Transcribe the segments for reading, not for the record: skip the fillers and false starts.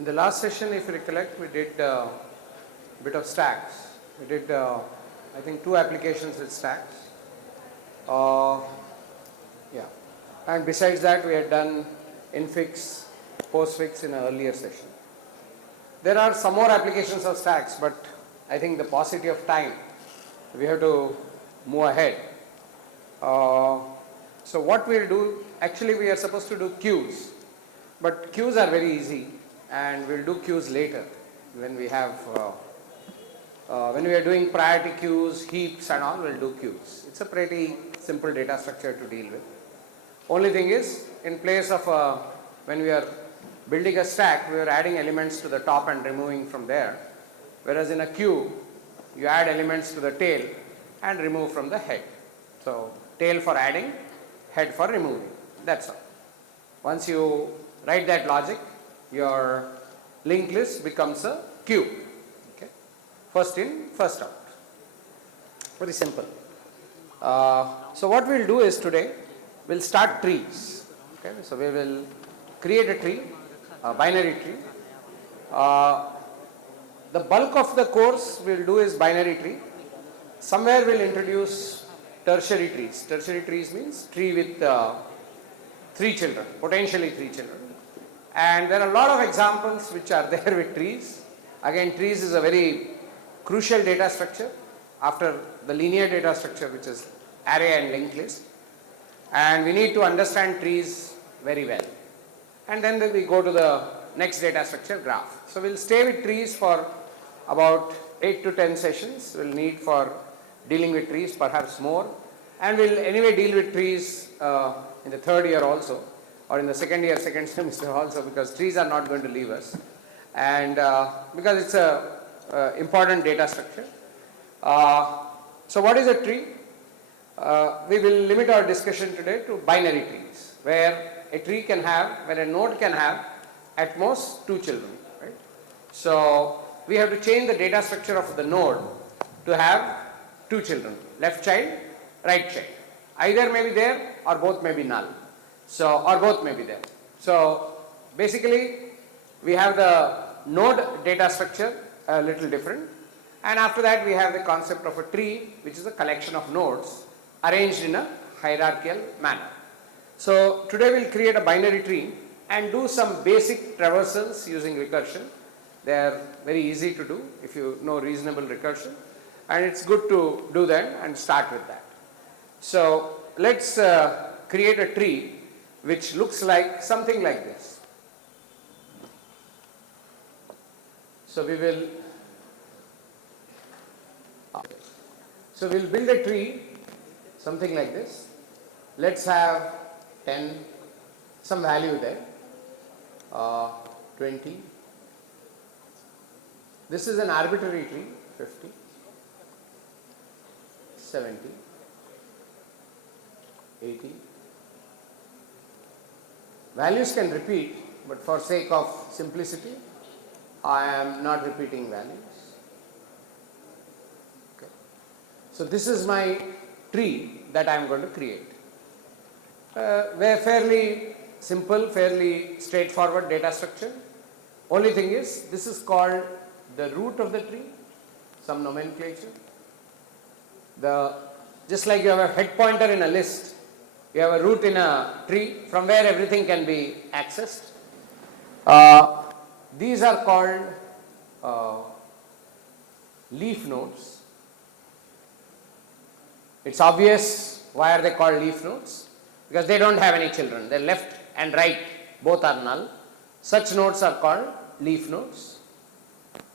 In the last session, if you recollect, we did a bit of stacks. We did, I think, 2 applications with stacks. Yeah. And besides that, we had done infix, postfix in an earlier session. There are some more applications of stacks, but I think the paucity of time, we have to move ahead. So what we'll do, actually we are supposed to do queues, but queues are very easy, and we'll do queues later when we have, when we are doing priority queues, heaps and all, we'll do queues. It's a pretty simple data structure to deal with. Only thing is, in place of when we are building a stack, we are adding elements to the top and removing from there, whereas in a queue, you add elements to the tail and remove from the head. So tail for adding, head for removing. That's all. Once you write that logic, your linked list becomes a queue. Okay? First in, first out. Very simple. So what we'll do is today, we'll start trees. Okay? So we will create a tree, a binary tree. The bulk of the course we'll do is binary tree. Somewhere we'll introduce tertiary trees. Tertiary trees means tree with 3 children, potentially 3 children. And there are a lot of examples which are there with trees. Again, trees is a very crucial data structure after the linear data structure, which is array and linked list. And we need to understand trees very well. And then we go to the next data structure, graph. So we'll stay with trees for about 8 to 10 sessions. We'll need for dealing with trees, perhaps more. And we'll anyway deal with trees in the 3rd year also, or in the 2nd year, 2nd semester also, because trees are not going to leave us. And because it's a important data structure. So what is a tree? We will limit our discussion today to binary trees, where a tree can have, where a node can have at most 2 children, right? So we have to change the data structure of the node to have 2 children, left child, right child. Either may be there or both may be null. So, or both may be there. So basically we have the node data structure a little different, and after that we have the concept of a tree, which is a collection of nodes arranged in a hierarchical manner. So today we'll create a binary tree and do some basic traversals using recursion. They are very easy to do if you know reasonable recursion, and it's good to do that and start with that. So let's create a tree which looks like something like this. So we'll build a tree something like this. Let's have 10, some value there, 20. This is an arbitrary tree, 50, 70, 80. Values can repeat, but for sake of simplicity, I am not repeating values. Okay. So this is my tree that I am going to create. Fairly simple, fairly straightforward data structure. Only thing is, this is called the root of the tree, some nomenclature. Just like you have a head pointer in a list, you have a root in a tree from where everything can be accessed. These are called leaf nodes. It's obvious why are they called leaf nodes, because they don't have any children. Their left and right both are null. Such nodes are called leaf nodes.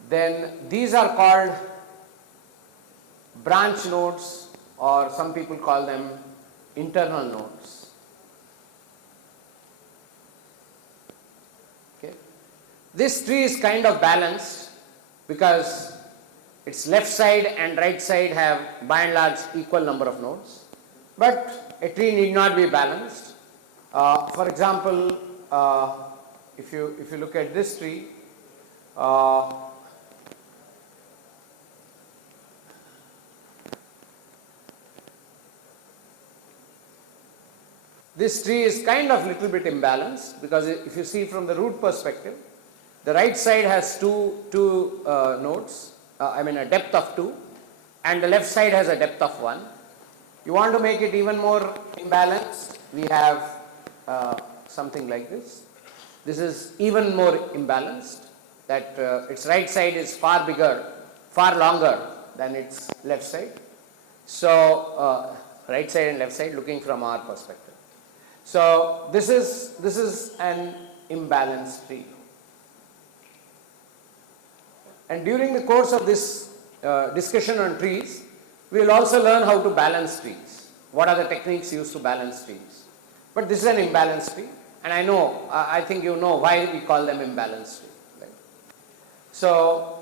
Then these are called branch nodes, or some people call them internal nodes. Okay. This tree is kind of balanced because its left side and right side have by and large equal number of nodes, but a tree need not be balanced. For example, if you look at this tree, this tree is kind of little bit imbalanced, because if you see from the root perspective, The right side has two nodes, I mean a depth of 2, and the left side has a depth of 1. You want to make it even more imbalanced, we have something like this. This is even more imbalanced, that its right side is far bigger, far longer than its left side. So right side and left side looking from our perspective. So this is an imbalanced tree. And during the course of this discussion on trees, we will also learn how to balance trees. What are the techniques used to balance trees? But this is an imbalanced tree, and I think you know why we call them imbalanced trees. Right? So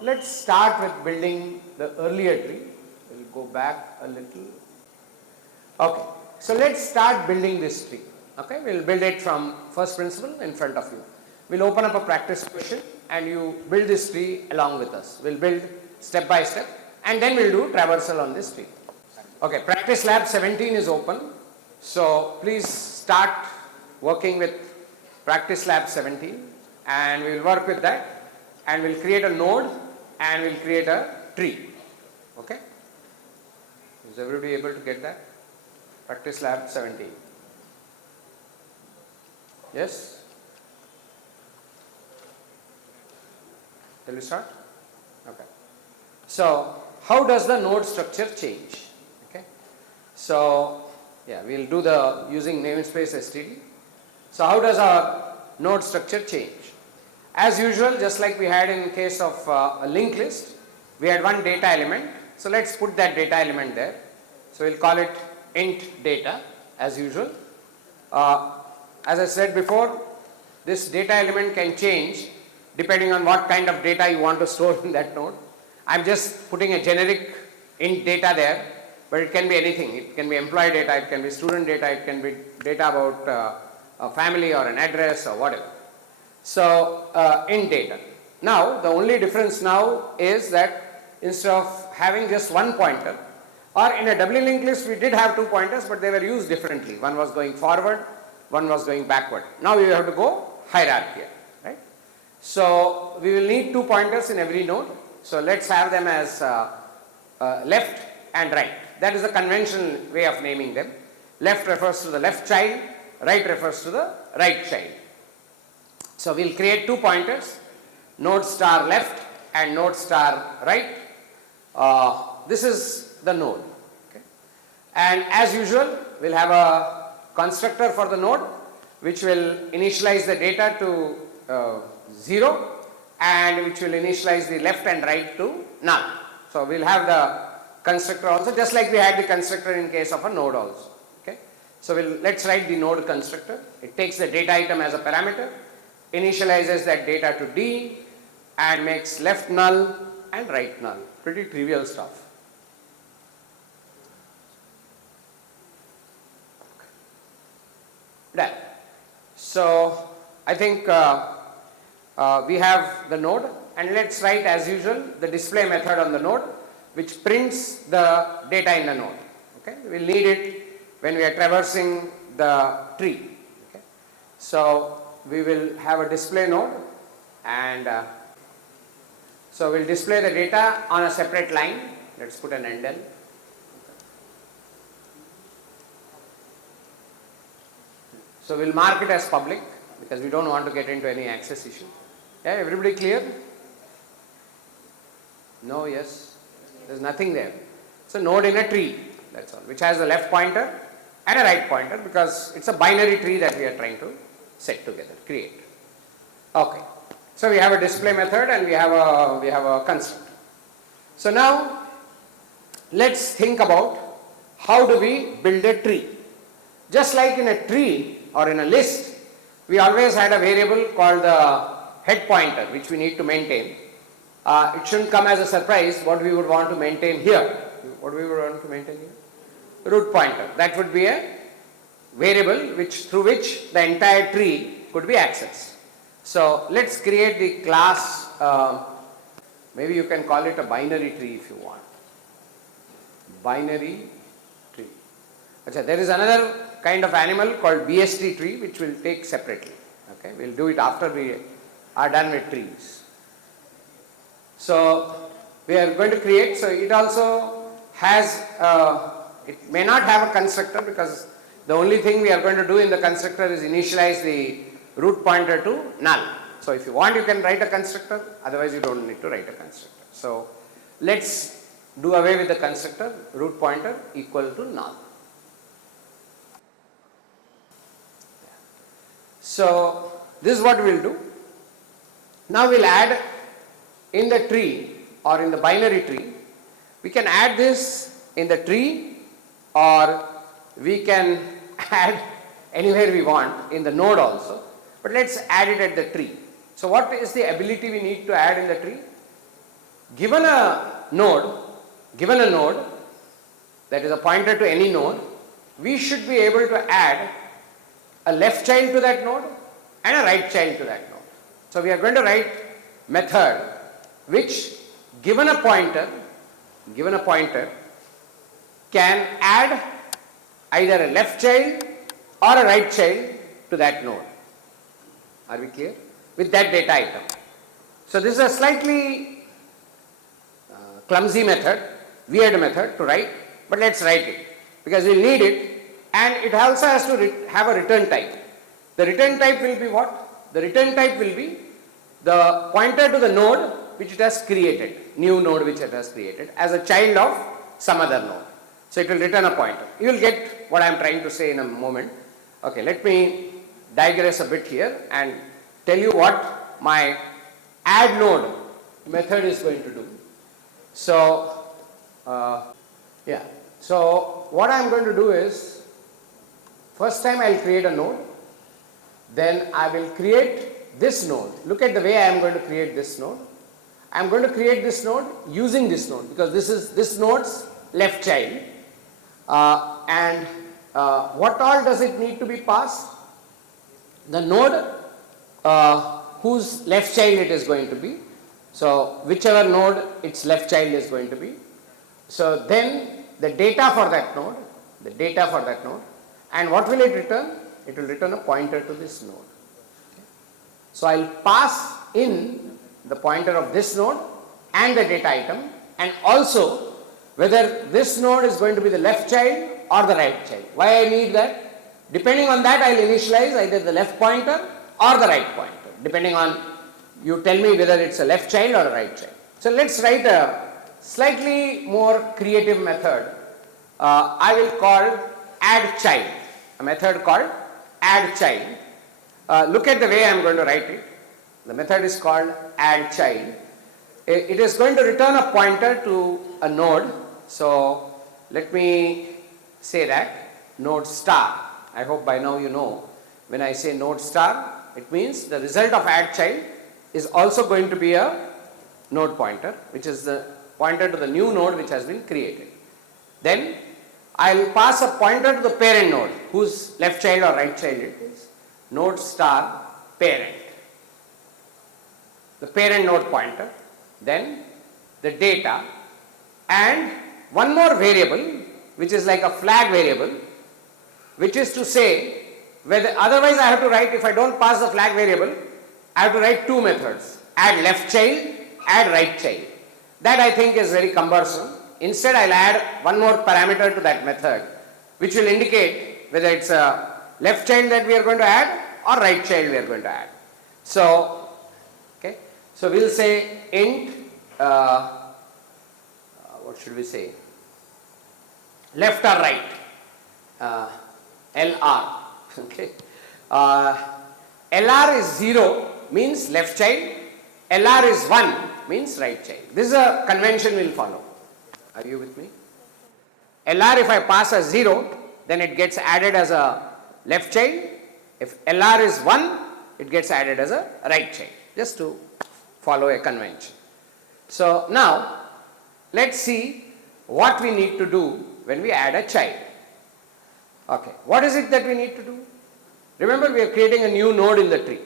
let's start with building the earlier tree. We'll go back a little. Okay, so let's start building this tree. Okay, we'll build it from first principle in front of you. We'll open up a practice question and you build this tree along with us. We'll build step by step and then we'll do traversal on this tree. Okay, practice lab 17 is open. So please start working with practice lab 17 and we'll work with that and we'll create a node and we'll create a tree. Okay? Is everybody able to get that? Practice lab 17. Yes? Shall we start? Okay. So, how does the node structure change? Okay. So, yeah, we'll do the using namespace std. So, how does our node structure change? As usual, just like we had in case of a linked list, we had one data element. So, let's put that data element there. So, we'll call it int data as usual. As I said before, this data element can change depending on what kind of data you want to store in that node. I'm just putting a generic int data there, but it can be anything. It can be employee data, it can be student data, it can be data about a family or an address or whatever. So int data. Now the only difference now is that instead of having just one pointer, or in a doubly linked list we did have 2 pointers, but they were used differently. One was going forward, one was going backward. Now we have to go hierarchical, right? So we will need 2 pointers in every node. So let's have them as left and right. That is the conventional way of naming them. Left refers to the left child, right refers to the right child. So we'll create 2 pointers, node star left and node star right. This is the node. Okay. And as usual, we'll have a constructor for the node which will initialize the data to 0 and which will initialize the left and right to null. So we'll have the constructor also, just like we had the constructor in case of a node also. Okay. So let's write the node constructor. It takes the data item as a parameter, initializes that data to D and makes left null and right null. Pretty trivial stuff. Done. So I think we have the node, and let's write as usual the display method on the node which prints the data in the node. Okay, we will need it when we are traversing the tree. Okay. So we will have a display node, and so we'll display the data on a separate line. Let's put an endl. So we'll mark it as public because we don't want to get into any access issue. Yeah, everybody clear? No, yes. There's nothing there. It's a node in a tree, that's all, which has a left pointer and a right pointer because it's a binary tree that we are trying to set together, create. Okay. So we have a display method and we have a constructor. So now let's think about how do we build a tree. Just like in a tree or in a list, we always had a variable called the head pointer which we need to maintain. It shouldn't come as a surprise what we would want to maintain here. What we would want to maintain here? Root pointer. That would be a variable through which the entire tree could be accessed. So let's create the class, maybe you can call it a binary tree if you want. Binary tree. Achha, there is another kind of animal called BST tree which we'll take separately. Okay, we'll do it after are done with trees. So we are going to create, so it also has, it may not have a constructor because the only thing we are going to do in the constructor is initialize the root pointer to null. So if you want, you can write a constructor, otherwise you don't need to write a constructor. So let's do away with the constructor, root pointer equal to null. So this is what we will do. Now we will add in the tree or in the binary tree, we can add this in the tree or we can add anywhere we want in the node also, but let's add it at the tree. So what is the ability we need to add in the tree? Given a node that is a pointer to any node, we should be able to add a left child to that node and a right child to that node. So we are going to write method which given a pointer can add either a left child or a right child to that node. Are we clear? With that data item. So this is a slightly clumsy method, weird method to write, but let's write it because we'll need it, and it also has to have a return type. The return type will be what? The return type will be the pointer to the node which it has created, new node which it has created as a child of some other node. So it will return a pointer. You will get what I am trying to say in a moment. Okay, let me digress a bit here and tell you what my add node method is going to do. So so what I am going to do is, first time I will create a node, then I will create this node. Look at the way I am going to create this node. I am going to create this node using this node because this is this node's left child. And what all does it need to be passed? The node whose left child it is going to be. So whichever node its left child is going to be. So then the data for that node, and what will it return? It will return a pointer to this node. So I will pass in the pointer of this node and the data item, and also whether this node is going to be the left child or the right child. Why I need that? Depending on that I will initialize either the left pointer or the right pointer, depending on you tell me whether it's a left child or a right child. So let's write a slightly more creative method. I will call add child, a method called add child. Look at the way I am going to write it. The method is called add child. It is going to return a pointer to a node. So let me say that node star. I hope by now you know when I say node star, it means the result of add child is also going to be a node pointer, which is the pointer to the new node which has been created. Then I will pass a pointer to the parent node whose left child or right child it is. Node star parent. The parent node pointer, then the data, and one more variable which is like a flag variable, which is to say whether, otherwise I have to write, if I don't pass the flag variable, I have to write two methods, add left child, add right child. That I think is very cumbersome. Instead I will add one more parameter to that method which will indicate whether it's a left child that we are going to add or right child we are going to add. So, okay, so we will say int, what should we say, left or right, LR, okay. LR is 0 means left child, LR is 1 means right child. This is a convention we will follow. Are you with me? LR, if I pass as 0, then it gets added as a left child. If LR is 1, it gets added as a right child, just to follow a convention. So now let's see what we need to do when we add a child. Okay, what is it that we need to do? Remember, we are creating a new node in the tree.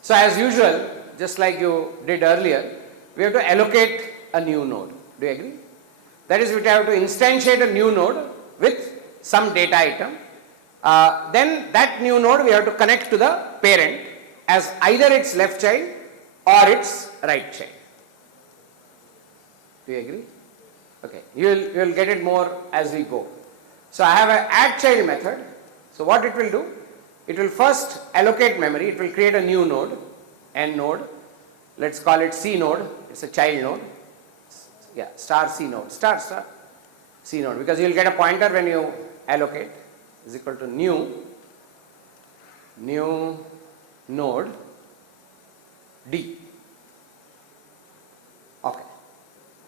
So as usual, just like you did earlier, we have to allocate a new node. Do you agree? That is, we have to instantiate a new node with some data item. Then that new node we have to connect to the parent as either its left child or its right child. Do you agree? Okay, you will get it more as we go. So I have an add child method. So what it will do? It will first allocate memory. It will create a new node, n node. Let's call it C node. It's a child node. Yeah, star C node, star C node, because you will get a pointer when you allocate, is equal to new node D. Okay.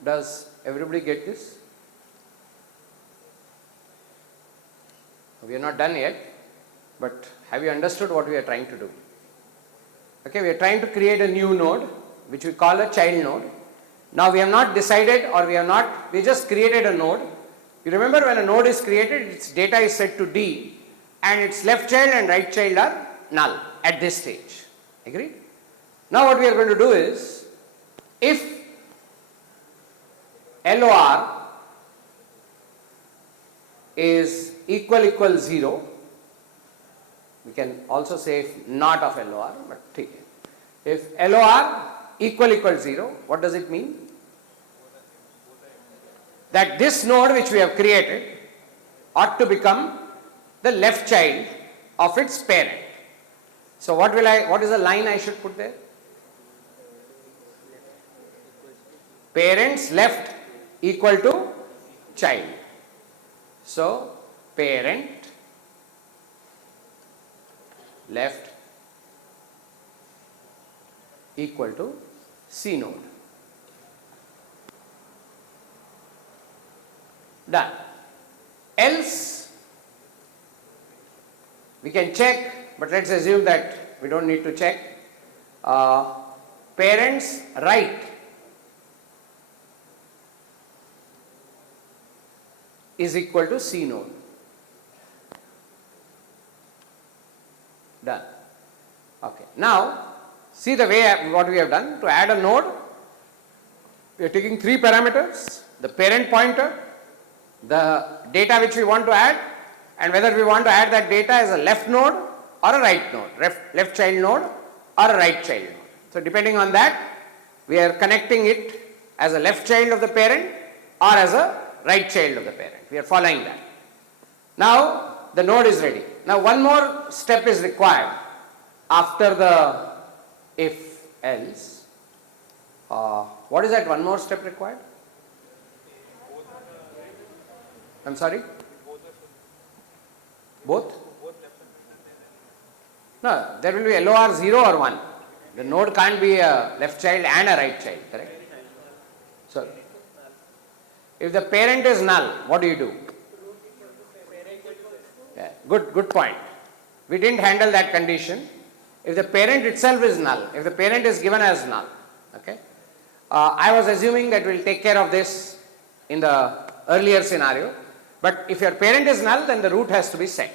Does everybody get this? We are not done yet, but have you understood what we are trying to do? Okay, we are trying to create a new node which we call a child node. Now we have not decided, or we just created a node. You remember, when a node is created, its data is set to D and its left child and right child are null at this stage. Agree? Now what we are going to do is, if LOR is equal 0, we can also say if not of LOR, but if LOR equal 0, what does it mean? That this node which we have created ought to become the left child of its parent. So what is the line I should put there? Parents left equal to child. So parent left equal to C node. Done. Else we can check, but let's assume that we don't need to check. Parents right is equal to C node. Done. Okay. Now see the way what we have done. To add a node, we are taking 3 parameters: the parent pointer, the data which we want to add, and whether we want to add that data as a left node or a right node, left child node or a right child node. So depending on that, we are connecting it as a left child of the parent or as a right child of the parent. We are following that. Now the node is ready. Now one more step is required after the if else. What is that one more step required? I'm sorry? Both? No, there will be LOR 0 or 1. The node can't be a left child and a right child, correct? So, if the parent is null, what do you do? Yeah, good point. We didn't handle that condition. If the parent itself is null, if the parent is given as null, okay? I was assuming that we'll take care of this in the earlier scenario, but if your parent is null, then the root has to be set,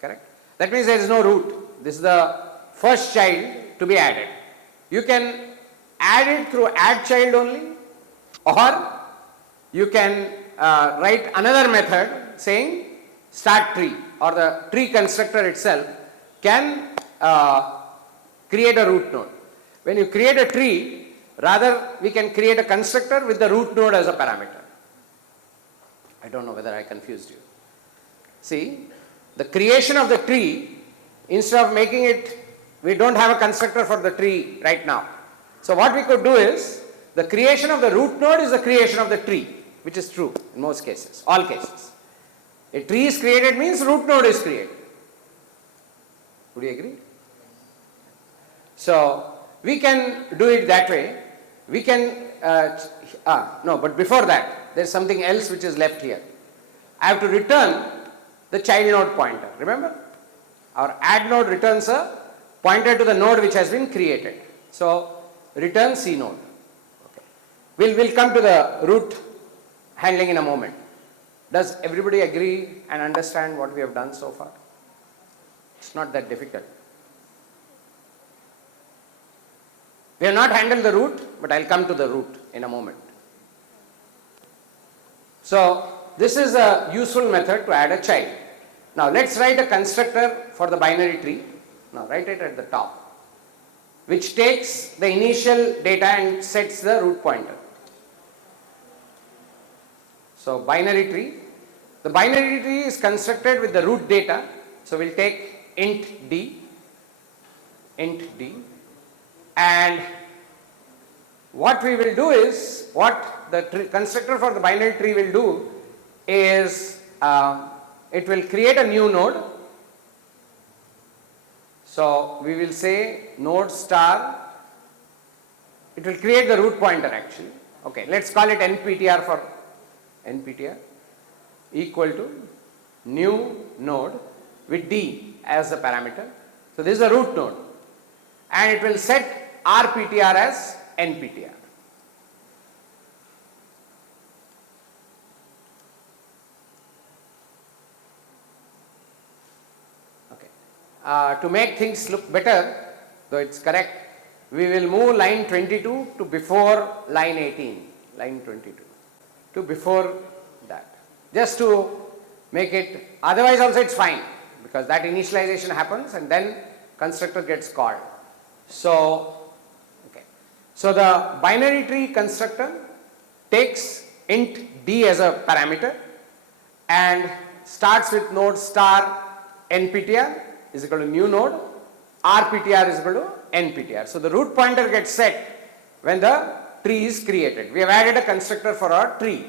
correct? That means there is no root. This is the first child to be added. You can add it through add child only, or you can write another method saying start tree, or the tree constructor itself can create a root node. When you create a tree, rather we can create a constructor with the root node as a parameter. I don't know whether I confused you. See, the creation of the tree, instead of making it, we don't have a constructor for the tree right now. So what we could do is, the creation of the root node is the creation of the tree, which is true in most cases, all cases. A tree is created means root node is created. Would you agree? So we can do it that way. We can, no, but before that, there is something else which is left here. I have to return the child node pointer. Remember? Our add node returns a pointer to the node which has been created. So return C node. Okay. We'll come to the root handling in a moment. Does everybody agree and understand what we have done so far? It's not that difficult. We have not handled the root, but I'll come to the root in a moment. So this is a useful method to add a child. Now let's write a constructor for the binary tree. Now write it at the top. which takes the initial data and sets the root pointer. So binary tree. The binary tree is constructed with the root data. So we'll take int d, and what we will do is, what the constructor for the binary tree will do is, it will create a new node. So we will say node star, it will create the root pointer actually. Okay, let's call it nptr for nptr equal to new node with d as the parameter. So this is the root node, and it will set rptr as nptr. To make things look better, though it's correct, we will move line 22 to before line 18, line 22 to before that, just to make it, otherwise also it's fine, because that initialization happens and then constructor gets called. So, okay. So the binary tree constructor takes int d as a parameter and starts with node star nptr is equal to new node, rptr is equal to nptr. So the root pointer gets set when the tree is created. We have added a constructor for our tree.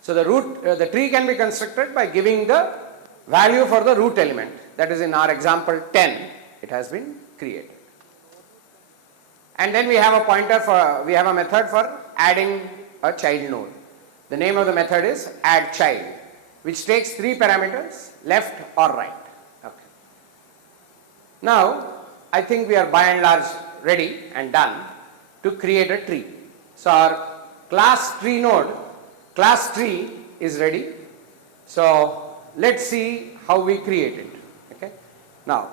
So the tree can be constructed by giving the value for the root element. That is, in our example 10, it has been created. And then we have a method for adding a child node. The name of the method is add child, which takes 3 parameters, left or right. Now, I think we are by and large ready and done to create a tree. So our class tree node, class tree is ready. So let's see how we create it. Okay. Now,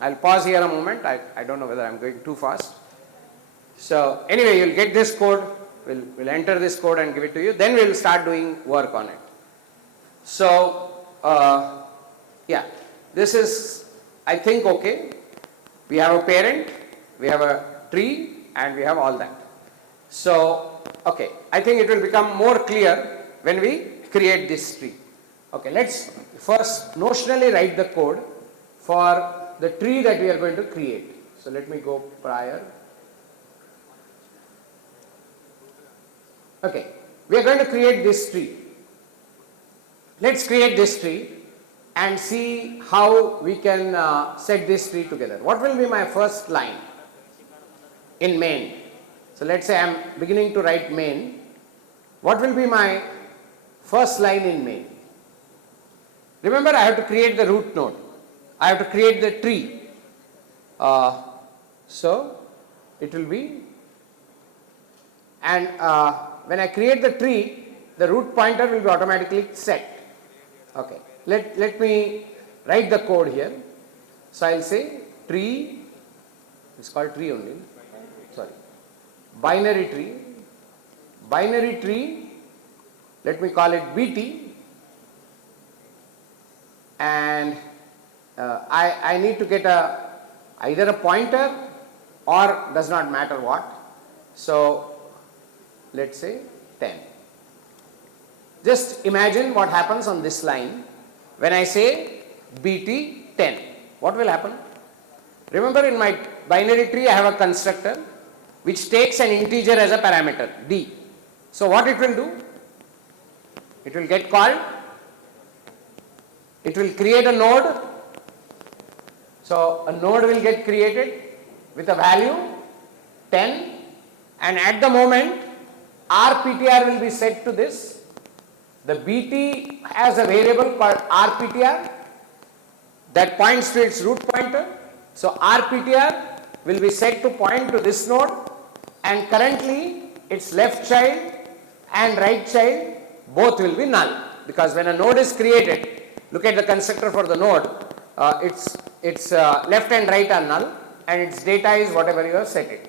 I'll pause here a moment. I don't know whether I'm going too fast. So anyway, you'll get this code. We'll enter this code and give it to you. Then we'll start doing work on it. So yeah, this is, I think, okay. We have a parent, we have a tree, and we have all that. So, okay, I think it will become more clear when we create this tree. Okay, let's first notionally write the code for the tree that we are going to create. So let me go prior. Okay, we are going to create this tree. Let's create this tree and see how we can set this tree together. What will be my first line in main? So let's say I am beginning to write main. What will be my first line in main? Remember, I have to create the root node. I have to create the tree. So it will be, and when I create the tree, the root pointer will be automatically set. Okay. Let me write the code here. So I'll say tree, it's called tree only, sorry, binary tree, let me call it BT, and I need to get either a pointer or does not matter what. So let's say 10. Just imagine what happens on this line. When I say BT 10, what will happen? Remember, in my binary tree I have a constructor which takes an integer as a parameter, D. So what it will do? It will get called, it will create a node. So a node will get created with a value 10, and at the moment rptr will be set to this. The BT has a variable called rptr that points to its root pointer. So rptr will be set to point to this node, and currently its left child and right child both will be null, because when a node is created, look at the constructor for the node, its left and right are null and its data is whatever you have set it.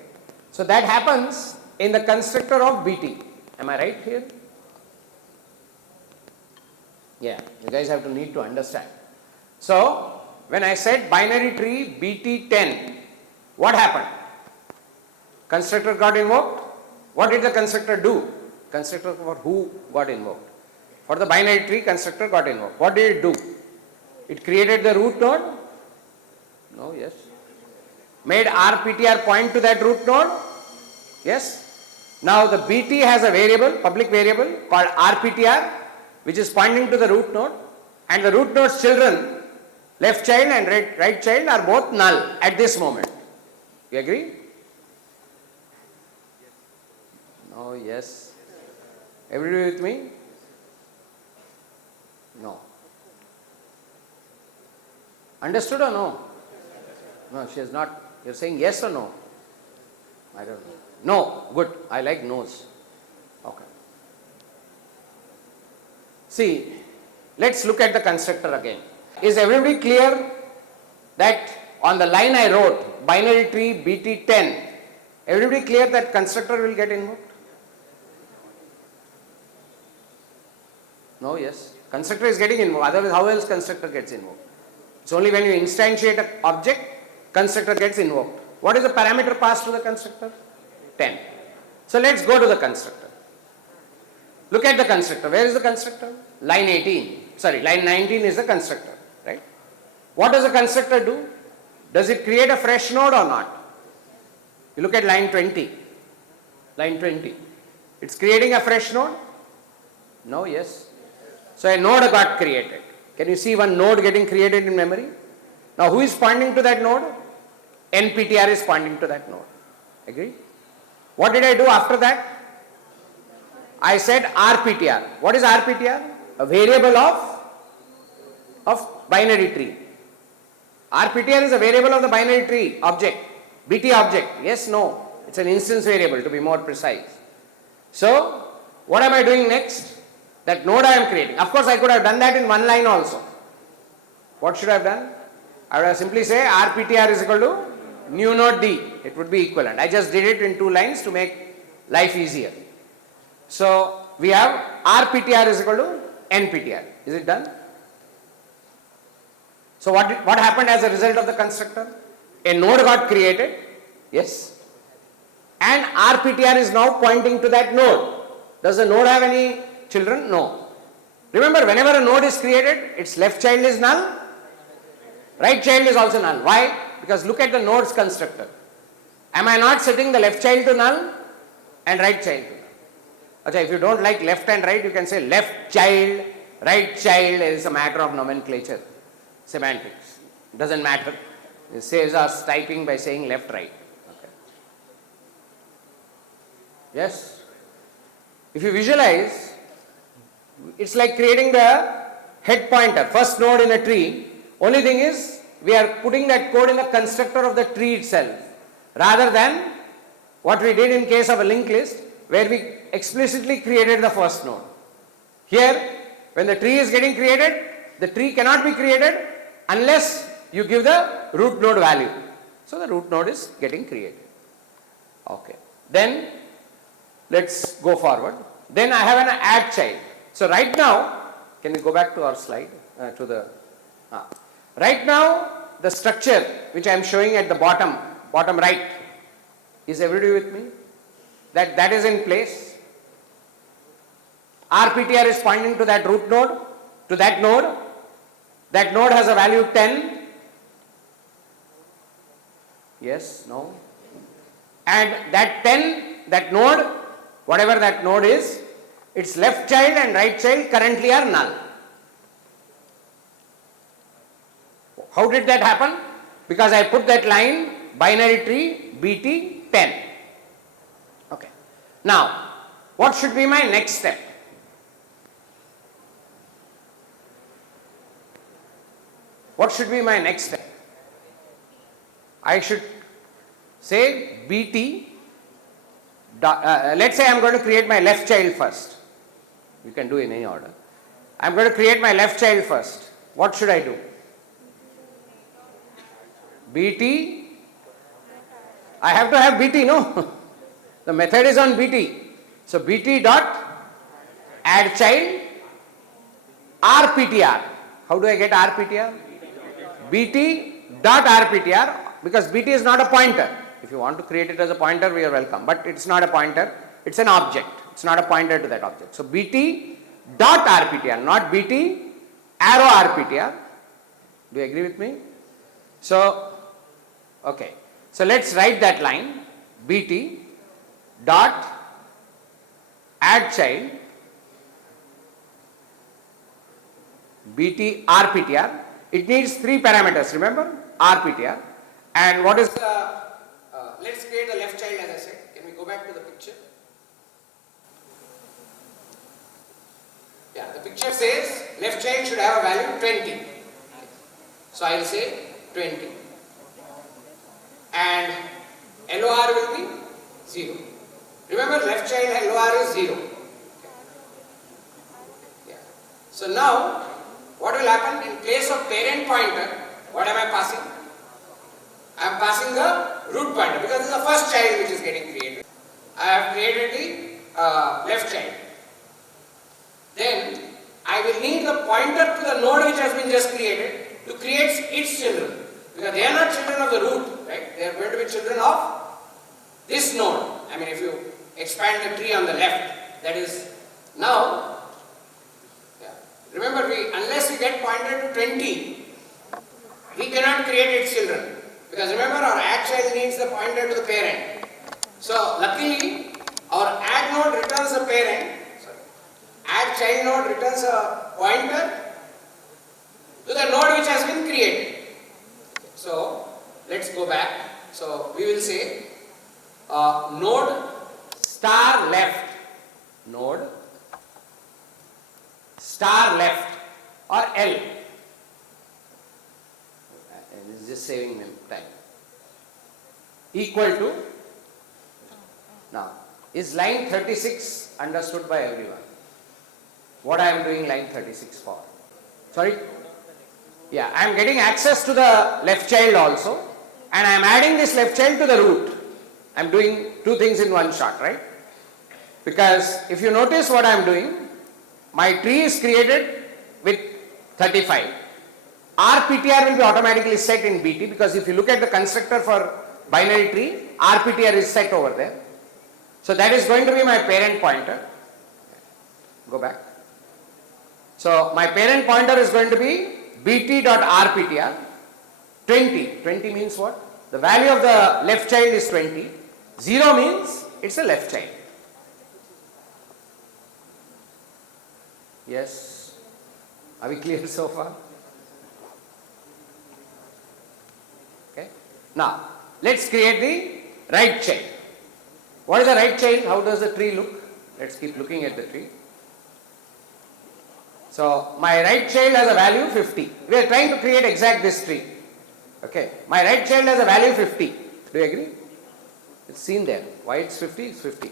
So that happens in the constructor of BT. Am I right here? Yeah, you guys have to need to understand. So when I said binary tree BT10, what happened? Constructor got invoked. What did the constructor do? Constructor for who got invoked? For the binary tree, constructor got invoked. What did it do? It created the root node? No, yes. Made rptr point to that root node? Yes. Now the bt has a variable, public variable called rptr, which is pointing to the root node, and the root node's children, left child and right child, are both null at this moment. You agree? No, yes. Everybody with me? No. Understood or no? No, she is not. You're saying yes or no? I don't know. No, good. I like no's. Okay. See, let's look at the constructor again. Is everybody clear that on the line I wrote, binary tree BT10, everybody clear that constructor will get invoked? No, yes. Constructor is getting invoked. Otherwise, how else constructor gets invoked? It's only when you instantiate an object, constructor gets invoked. What is the parameter passed to the constructor? 10. So let's go to the constructor. Look at the constructor. Where is the constructor? Line 18. Sorry, line 19 is the constructor, right? What does the constructor do? Does it create a fresh node or not? You look at line 20. Line 20. It's creating a fresh node? No, yes. So a node got created. Can you see one node getting created in memory? Now who is pointing to that node? NPTR is pointing to that node. Agree? What did I do after that? I said RPTR. What is RPTR? A variable of binary tree. RPTR is a variable of the binary tree object. BT object. Yes, no. It's an instance variable to be more precise. So, what am I doing next? That node I am creating. Of course, I could have done that in one line also. What should I have done? I would have simply say RPTR is equal to new node D. It would be equivalent. I just did it in 2 lines to make life easier. So, we have RPTR is equal to NPTR. Is it done? So, what happened as a result of the constructor? A node got created. Yes. And RPTR is now pointing to that node. Does the node have any children? No. Remember, whenever a node is created, its left child is null, right child is also null. Why? Because look at the node's constructor. Am I not setting the left child to null and right child to null? Okay, if you don't like left and right, you can say left child, right child. Is a matter of nomenclature, semantics. Doesn't matter. It saves us typing by saying left, right. Okay. Yes. If you visualize, it's like creating the head pointer, first node in a tree. Only thing is, we are putting that code in the constructor of the tree itself, rather than what we did in case of a linked list, where we explicitly created the first node. Here, when the tree is getting created, the tree cannot be created unless you give the root node value. So the root node is getting created. Okay. Then, let's go forward. Then I have an add child. So right now, can we go back to our slide, right now, the structure which I am showing at the bottom right, is everybody with me? That is in place. RPTR is pointing to that root node, to that node. That node has a value 10. Yes, no. And that 10, that node, whatever that node is, its left child and right child currently are null. How did that happen? Because I put that line, binary tree BT10. Okay. Now, what should be my next step? What should be my next step? I should say BT. Let's say I am going to create my left child first. You can do in any order. I am going to create my left child first. What should I do? BT. I have to have BT, no? The method is on BT. So BT dot add child RPTR. How do I get RPTR? BT dot RPTR, because BT is not a pointer. If you want to create it as a pointer, we are welcome. But it's not a pointer, it's an object. It's not a pointer to that object. So BT dot RPTR, not BT arrow RPTR. Do you agree with me? So, okay. So let's write that line. BT dot add child BT RPTR. It needs 3 parameters, remember? RPTR. And what is the, let's create the left child as I said. Can we go back to the picture? Yeah, the picture says left child should have a value 20. So I will say 20. And LOR will be 0. Remember, left child LOR is 0. Yeah. So now, what will happen in place of parent pointer? What am I passing? I am passing the root pointer because this is the first child which is getting created. I have created the left child. Then I will need the pointer to the node which has been just created to create its children. Because they are not children of the root, right? They are going to be children of this node. I mean, if you expand the tree on the left, that is now. Remember, unless we get pointer to 20, we cannot create its children. Because remember, our add child needs the pointer to the parent. So, luckily, our add node returns a parent. Sorry, add child node returns a pointer to the node which has been created. So, let's go back. So, we will say node star left. Node star left or L. This is just saving time. Equal to. Now, is line 36 understood by everyone? What I am doing line 36 for? Sorry? Yeah, I am getting access to the left child also, and I am adding this left child to the root. I am doing 2 things in one shot, right? Because if you notice what I am doing, my tree is created with 35. RPTR will be automatically set in BT because if you look at the constructor for binary tree, RPTR is set over there. So that is going to be my parent pointer. Go back. So my parent pointer is going to be BT.RPTR 20. 20 means what? The value of the left child is 20. 0 means it's a left child. Yes? Are we clear so far? Okay. Now, let's create the right child. What is the right child? How does the tree look? Let's keep looking at the tree. So, my right child has a value 50. We are trying to create exact this tree. Okay. My right child has a value 50. Do you agree? It's seen there. Why it's 50? It's 50.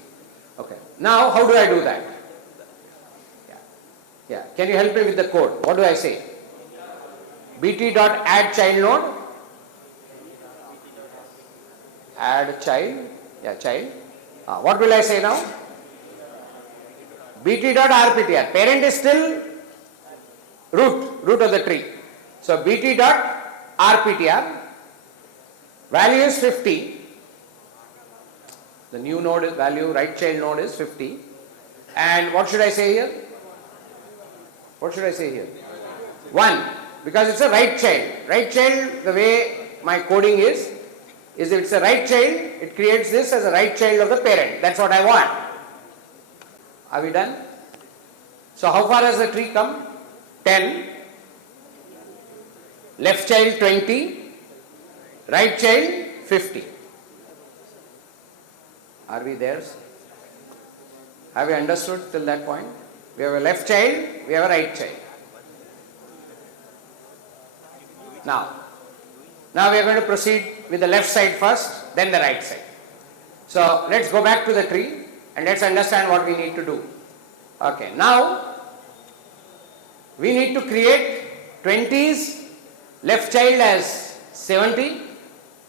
Okay. Now, how do I do that? Yeah, can you help me with the code? What do I say? BT.add child node. Add child. Yeah, child. What will I say now? BT.RPTR. Parent is still root of the tree. So BT.RPTR. Value is 50. The new node is value, right child node is 50. And what should I say here? What should I say here? 1. Because it's a right child. Right child, the way my coding is if it's a right child, it creates this as a right child of the parent. That's what I want. Are we done? So how far has the tree come? 10. Left child 20. Right child 50. Are we there? Have we understood till that point? We have a left child, we have a right child. Now we are going to proceed with the left side first, then the right side. So let's go back to the tree and let's understand what we need to do. Okay, now we need to create 20s, left child as 70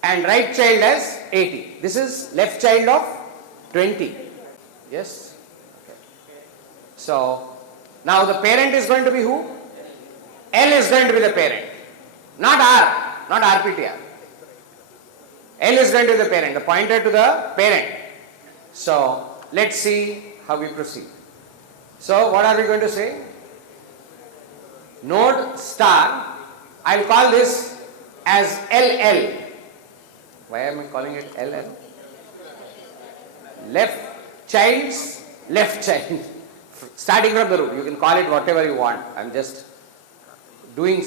and right child as 80. This is left child of 20. Yes? So, now the parent is going to be who? L is going to be the parent. Not R, not RPTR. L is going to be the parent, the pointer to the parent. So let's see how we proceed. So what are we going to say? Node star, I will call this as LL. Why am I calling it LL? Left child's left child. Starting from the root, you can call it whatever you want. I am just doing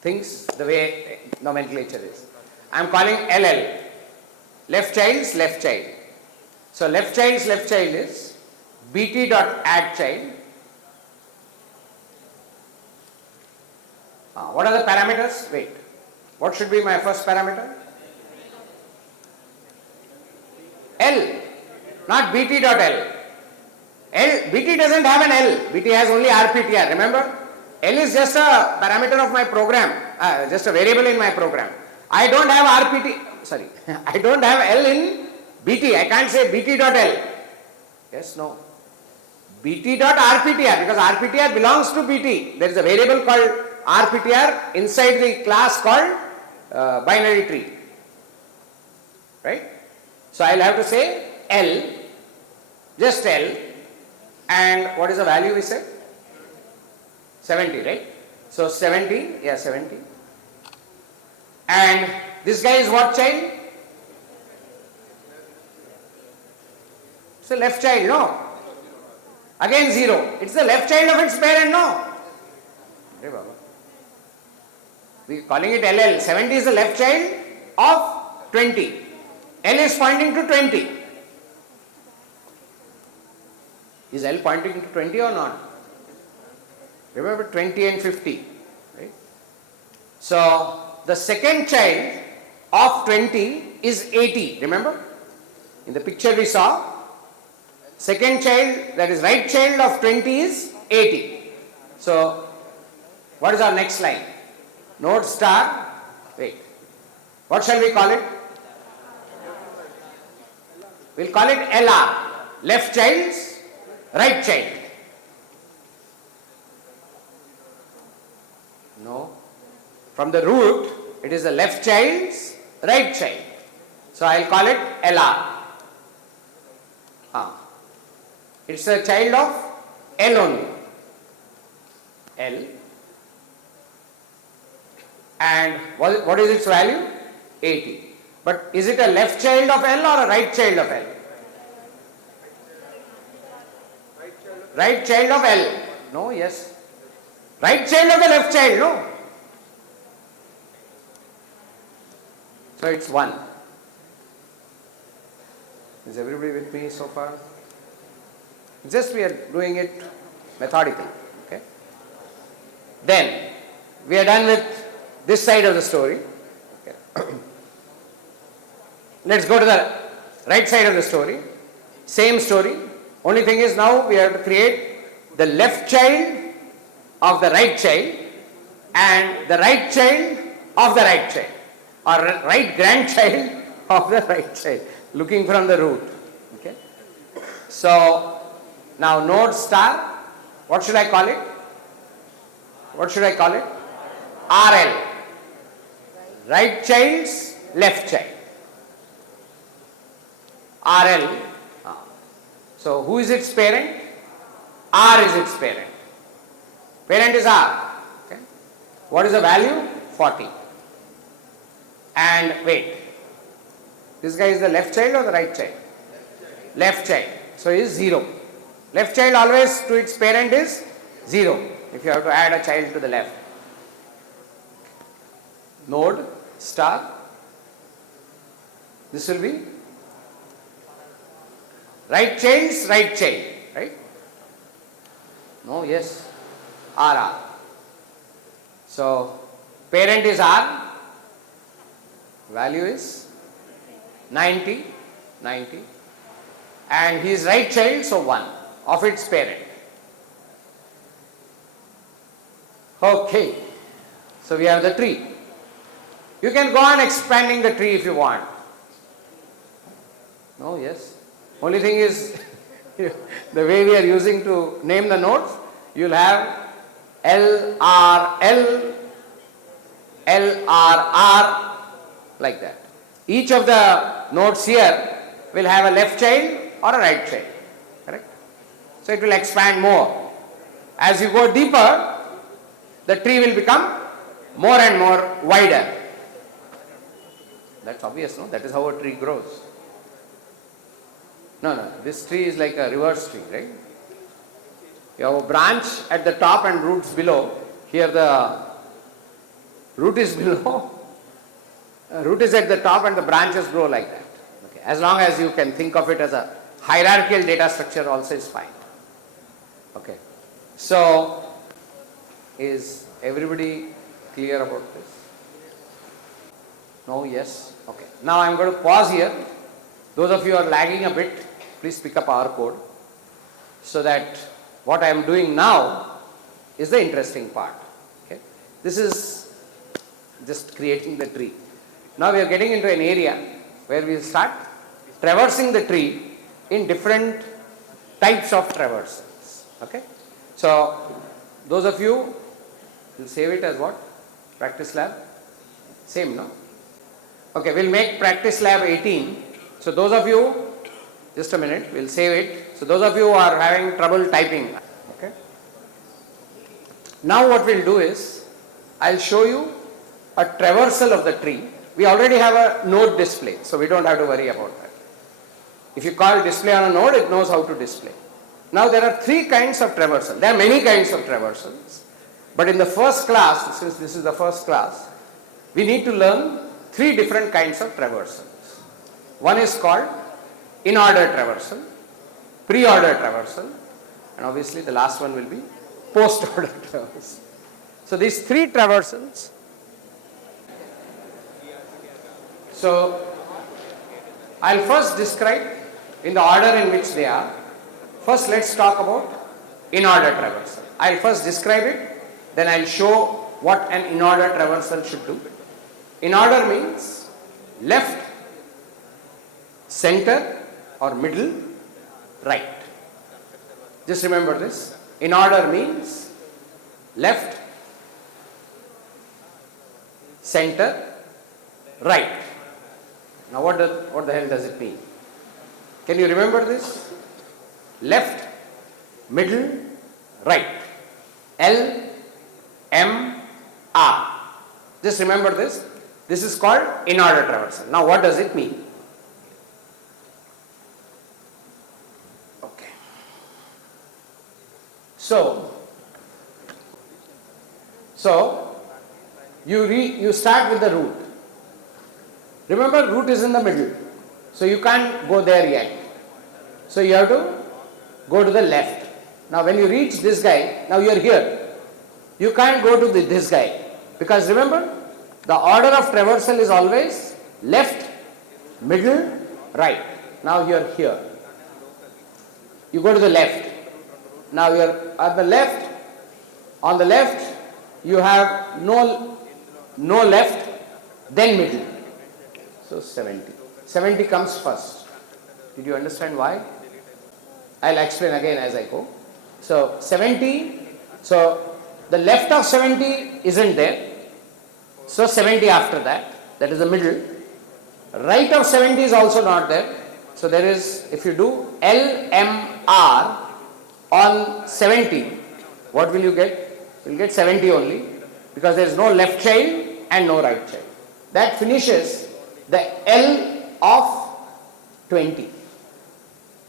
things the way nomenclature is. I am calling LL. Left child's left child. So left child's left child is bt dot add child. What are the parameters? Wait. What should be my first parameter? L, not bt dot L. BT doesn't have an L. BT has only RPTR. Remember? L is just a parameter of my program, just a variable in my program. I don't have RPT. Sorry, I don't have L in BT. I can't say BT dot L. Yes, no. BT dot RPTR, because RPTR belongs to BT. There is a variable called RPTR inside the class called binary tree. Right? So I'll have to say L, just L, and what is the value we said? 70, right? So 70, yeah, 70. And this guy is what child? It's a left child, no? Again 0. It's the left child of its parent, no? We are calling it LL. 70 is the left child of 20. L is pointing to 20. Is L pointing to 20 or not? Remember 20 and 50. Right? So the second child of 20 is 80. Remember? In the picture we saw, second child, that is right child of 20 is 80. So what is our next line? Node star, wait, what shall we call it? We'll call it LR, left child's right child. No, from the root it is the left child's right child. So I'll call it LR. It's a child of L only. L. And what is its value? 80. But is it a left child of L or a right child of L? Right child of L. No, yes. Right child of the left child, no? So it's 1. Is everybody with me so far? Just we are doing it methodically. Okay. Then we are done with this side of the story. Okay. Let's go to the right side of the story. Same story. Only thing is now we have to create the left child of the right child and the right child of the right child, or right grandchild of the right child, looking from the root. Okay. So now node star, what should I call it? What should I call it? RL. Right child's left child. RL. So who is its parent? R is its parent. Parent is R. Okay. What is the value? 40. And wait, this guy is the left child or the right child? Left child. So he is 0. Left child always to its parent is 0 if you have to add a child to the left. Node star, this will be right child's right child, right? No, yes, RR. So parent is R, value is 90, and he is right child, so 1 of its parent. Okay, so we have the tree. You can go on expanding the tree if you want. No, yes. Only thing is, the way we are using to name the nodes, you'll have L, R, L, L, R, R, like that. Each of the nodes here will have a left child or a right child, correct? So it will expand more. As you go deeper, the tree will become more and more wider. That's obvious, no? That is how a tree grows. No, this tree is like a reverse tree, right? You have a branch at the top and roots below. Here the root is below, root is at the top and the branches grow like that. Okay. As long as you can think of it as a hierarchical data structure also is fine. Okay. So, is everybody clear about this? No, yes? Okay. Now I am going to pause here. Those of you who are lagging a bit, please pick up our code so that what I am doing now is the interesting part. Okay. This is just creating the tree. Now we are getting into an area where we will start traversing the tree in different types of traversals. Okay. So those of you will save it as what? Practice lab? Same, no? Okay, we'll make practice lab 18. So those of you, just a minute, we'll save it. So those of you who are having trouble typing, okay. Now what we'll do is, I'll show you a traversal of the tree. We already have a node display, so we don't have to worry about that. If you call display on a node, it knows how to display. Now there are three kinds of traversal. There are many kinds of traversals. But in the first class, since this is the first class, we need to learn three different kinds of traversals. One is called in-order traversal, pre-order traversal, and obviously the last one will be post-order traversal. So these three traversals. So I'll first describe in the order in which they are. First let's talk about in-order traversal. I'll first describe it, then I'll show what an in-order traversal should do. In-order means left, center or middle, right. Just remember this. In-order means left, center, right. Now what the hell does it mean? Can you remember this? Left, middle, right. L, M, R. Just remember this. This is called in-order traversal. Now what does it mean? Okay. So you start with the root. Remember, root is in the middle. So you can't go there yet. So you have to go to the left. Now when you reach this guy, now you are here. You can't go to this guy. Because remember, the order of traversal is always left, middle, right. Now you are here. You go to the left. Now you are at the left. On the left, you have no left, then middle. So 70. 70 comes first. Did you understand why? I'll explain again as I go. So 70, so the left of 70 isn't there. So 70 after that is the middle. Right of 70 is also not there. So there is, if you do LMR on 70, what will you get? You will get 70 only, because there is no left child and no right child. That finishes the L of 20.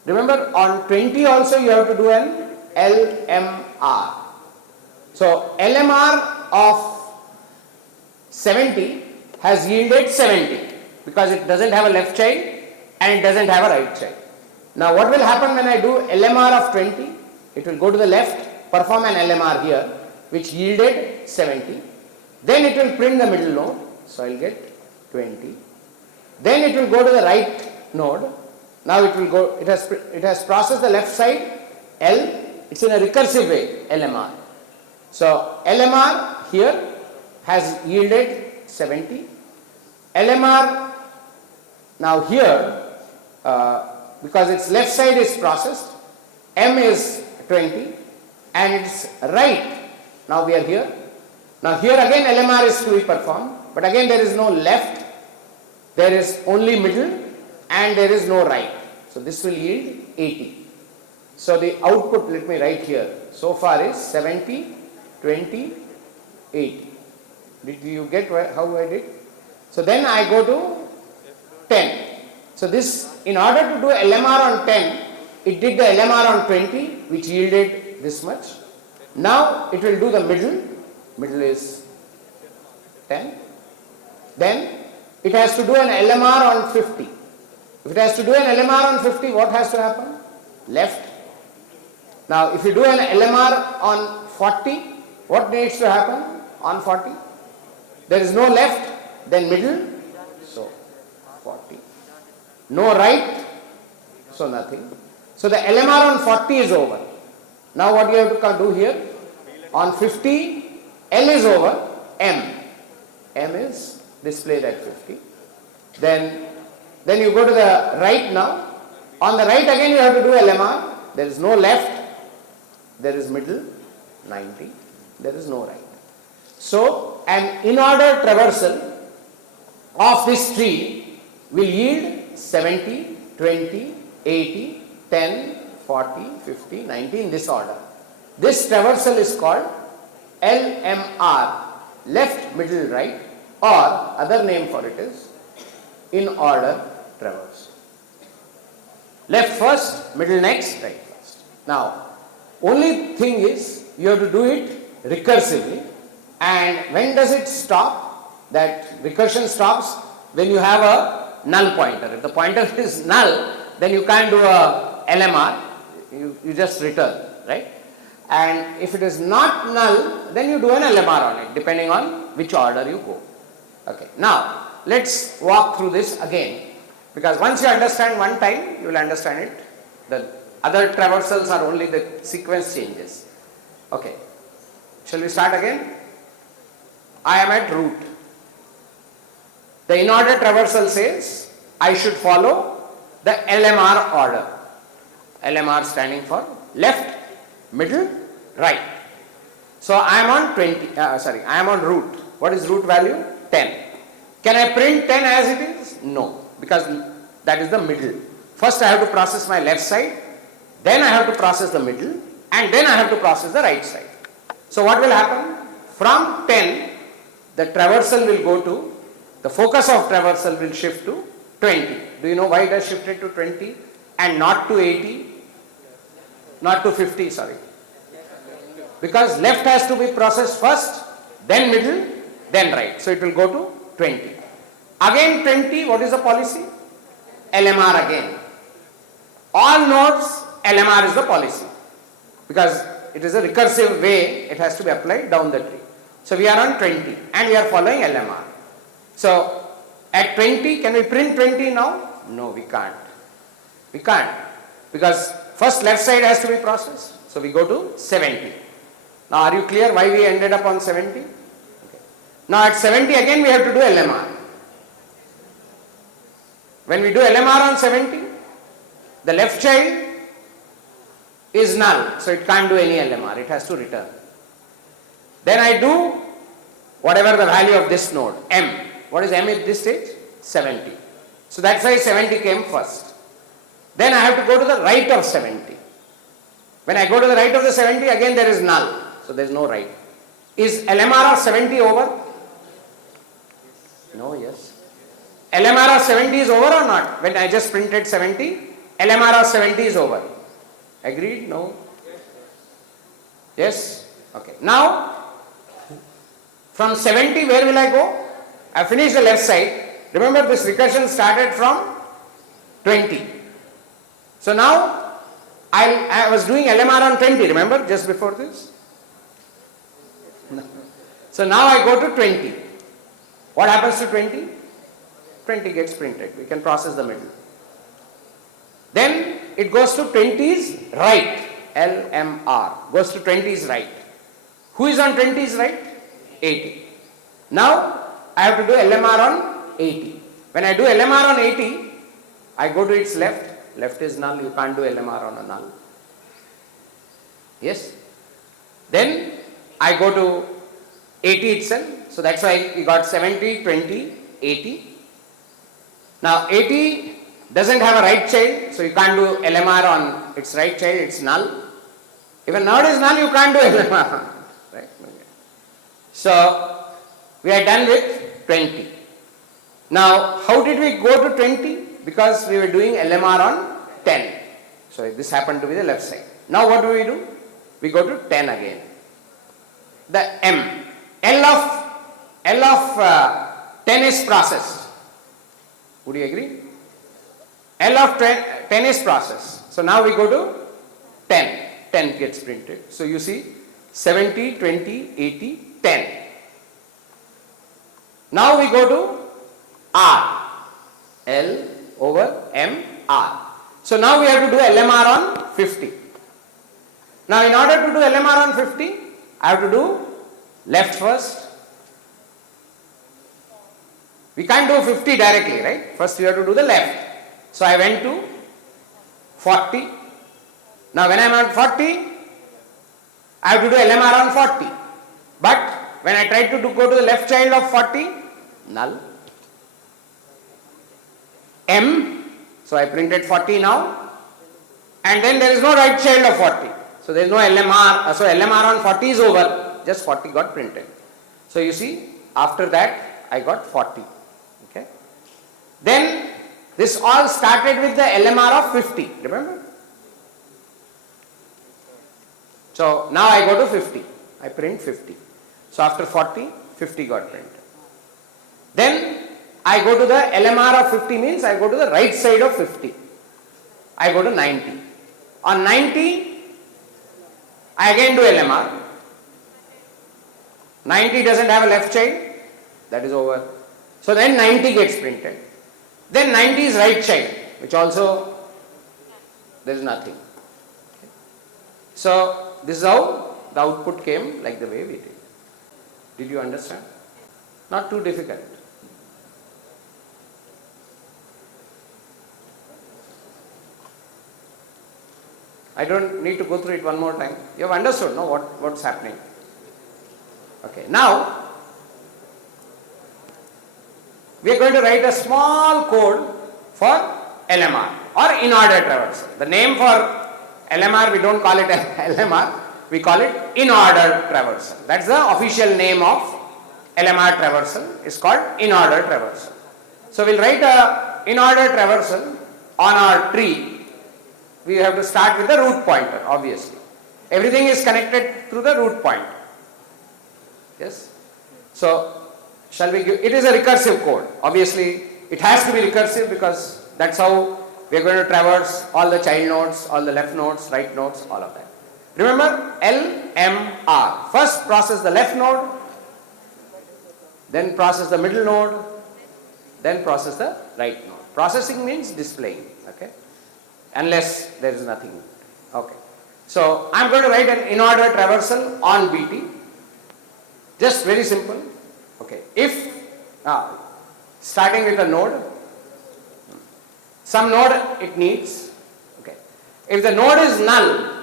Remember, on 20 also you have to do an LMR. So LMR of 70 has yielded 70, because it doesn't have a left child and it doesn't have a right child. Now what will happen when I do LMR of 20? It will go to the left, perform an LMR here, which yielded 70. Then it will print the middle node, so I will get 20. Then it will go to the right node. Now it will go, it has processed the left side, L, it's in a recursive way, LMR. So LMR here has yielded 70. LMR now here, because its left side is processed, M is 20 and its right, now we are here. Now here again LMR is to be performed, but again there is no left there is only middle and there is no right. So this will yield 80. So the output, let me write here, so far is 70, 20, 80. Did you get how I did? So then I go to 10. So this, in order to do LMR on 10, it did the LMR on 20, which yielded this much. Now it will do the middle. Middle is 10. Then it has to do an LMR on 50. If it has to do an LMR on 50, what has to happen? Left. Now if you do an LMR on 40, what needs to happen on 40? There is no left, then middle, so 40. No right, so nothing. So the LMR on 40 is over. Now what you have to do here? On 50, L is over, M. M is displayed at 50. Then you go to the right now. On the right again you have to do LMR. There is no left, there is middle, 90. There is no right. So an in-order traversal of this tree will yield 70, 20, 80, 10, 40, 50, 90 in this order. This traversal is called LMR, left, middle, right, or other name for it is in-order traversal. Left first, middle next, right first. Now, only thing is you have to do it recursively. And when does it stop? That recursion stops when you have a null pointer. If the pointer is null, then you can't do a LMR, you just return, right? And if it is not null, then you do an LMR on it, depending on which order you go. Okay, now let's walk through this again, because once you understand one time, you will understand it. The other traversals are only the sequence changes. Okay, shall we start again? I am at root. The in-order traversal says I should follow the LMR order. LMR standing for left, middle, right. So I am on I am on root. What is root value? 10. Can I print 10 as it is? No, because that is the middle. First I have to process my left side, then I have to process the middle, and then I have to process the right side. So what will happen? From 10, the traversal will go to, the focus of traversal will shift to 20. Do you know why it has shifted to 20 and not to 80? Not to 50, sorry. Because left has to be processed first, then middle, then right. So it will go to 20. Again 20, what is the policy? LMR again. All nodes, LMR is the policy. Because it is a recursive way, it has to be applied down the tree. So we are on 20 and we are following LMR. So at 20, can we print 20 now? No, we can't. We can't. Because first left side has to be processed. So we go to 70. Now are you clear why we ended up on 70? Okay. Now at 70 again we have to do LMR. When we do LMR on 70, the left child is null. So it can't do any LMR. It has to return. Then I do whatever the value of this node, M. What is M at this stage? 70. So that's why 70 came first. Then I have to go to the right of 70. When I go to the right of the 70, again there is null. So there is no right. Is LMR of 70 over? No, yes. LMR of 70 is over or not? When I just printed 70, LMR of 70 is over. Agreed? No? Yes? Okay. Now, from 70, where will I go? I finished the left side. Remember, this recursion started from 20. So now, I was doing LMR on 20, remember, just before this? No. So now I go to 20. What happens to 20? 20 gets printed. We can process the middle. Then it goes to 20's right. LMR. Goes to 20's right. Who is on 20's right? 80. Now I have to do LMR on 80. When I do LMR on 80, I go to its left. Left is null. You can't do LMR on a null. Yes? Then I go to 80 itself. So that's why we got 70, 20, 80. Now 80 doesn't have a right child, so you can't do LMR on its right child, it's null. If a node is null, you can't do LMR. Right? So we are done with 20. Now how did we go to 20? Because we were doing LMR on 10. So this happened to be the left side. Now what do? We go to 10 again. The M. L of 10 is processed. Would you agree? L of 10 is processed. So now we go to 10. 10 gets printed. So you see 70, 20, 80, 10. Now we go to R. L over M, R. So now we have to do LMR on 50. Now in order to do LMR on 50, I have to do left first. We can't do 50 directly, right? First we have to do the left. So I went to 40. Now when I am at 40, I have to do LMR on 40. But when I try to go to the left child of 40, null. M, so I printed 40 now, and then there is no right child of 40. So there is no LMR, so LMR on 40 is over, just 40 got printed. So you see, after that I got 40. Okay. Then this all started with the LMR of 50, remember? So now I go to 50, I print 50. So after 40, 50 got printed. Then I go to the LMR of 50 means I go to the right side of 50. I go to 90. On 90, I again do LMR. 90 doesn't have a left child, that is over. So then 90 gets printed. Then 90 is right child, which also there is nothing. So this is how the output came like the way we did. Did you understand? Not too difficult. I don't need to go through it one more time. You have understood, no, what's happening. Okay, now we are going to write a small code for LMR or in-order traversal. The name for LMR, we don't call it LMR, we call it in-order traversal. That's the official name of LMR traversal. It's called in-order traversal. So we'll write a in-order traversal on our tree. We have to start with the root pointer, obviously. Everything is connected through the root pointer. Yes? So, shall we give, it is a recursive code. Obviously, it has to be recursive because that's how we are going to traverse all the child nodes, all the left nodes, right nodes, all of that. Remember, LMR. First process the left node, then process the middle node, then process the right node. Processing means displaying, okay? Unless there is nothing. Okay. So I am going to write an in-order traversal on BT. Just very simple. Okay. If starting with a node, some node it needs. Okay. If the node is null,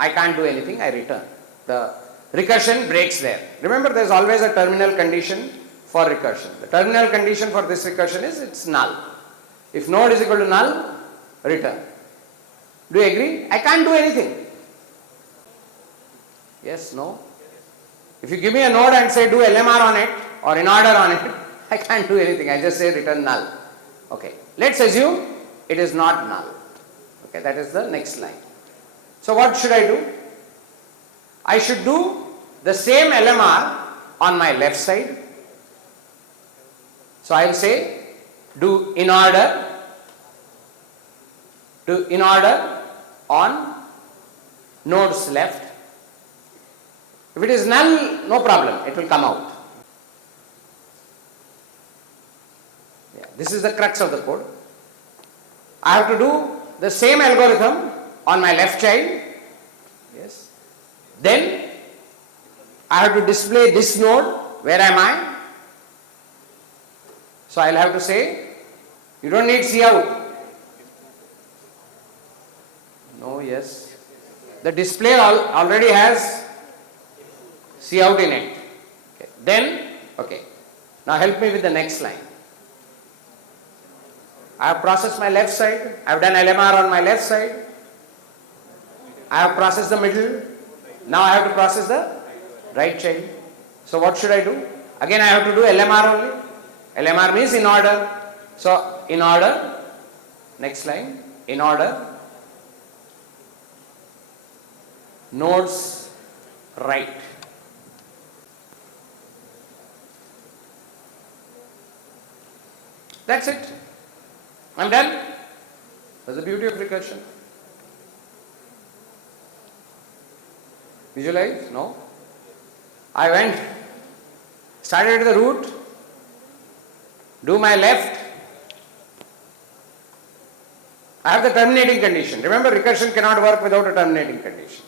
I can't do anything. I return. The recursion breaks there. Remember, there is always a terminal condition for recursion. The terminal condition for this recursion is it's null. If node is equal to null, return. Do you agree? I can't do anything. Yes, no? If you give me a node and say do LMR on it or in order on it, I can't do anything. I just say return null. Okay. Let's assume it is not null. Okay, that is the next line. So what should I do? I should do the same LMR on my left side. So I will say do in order on nodes left. If it is null, no problem, it will come out. Yeah, this is the crux of the code. I have to do the same algorithm on my left child. Yes. Then I have to display this node. Where am I? So I will have to say, you don't need cout. No, yes. The display already has cout in it. Okay. Then, okay. Now help me with the next line. I have processed my left side. I have done LMR on my left side. I have processed the middle. Now I have to process the right child. So what should I do? Again I have to do LMR only. LMR means in order. So in order, next line, in order, nodes right. That's it. I'm done. That's the beauty of recursion. Visualize? No. I went, started at the root, do my left. I have the terminating condition. Remember, recursion cannot work without a terminating condition.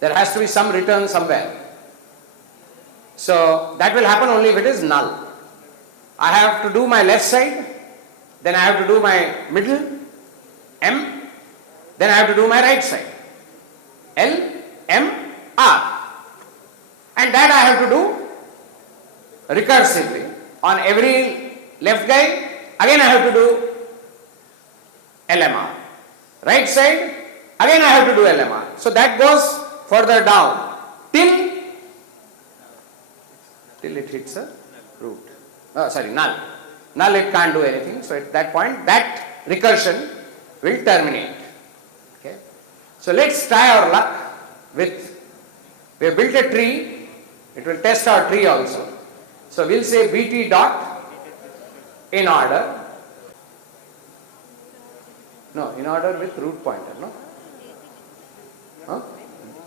There has to be some return somewhere. So that will happen only if it is null. I have to do my left side, then I have to do my middle, M, then I have to do my right side, L, M, R. And that I have to do recursively. On every left guy, again I have to do LMR. Right side, again I have to do LMR. So that goes further down till it hits a root. Null. Null it can't do anything. So at that point, that recursion will terminate. Okay. So let's try our luck with, we have built a tree. It will test our tree also. So we'll say BT dot in order. No, in order with root pointer, no? Huh?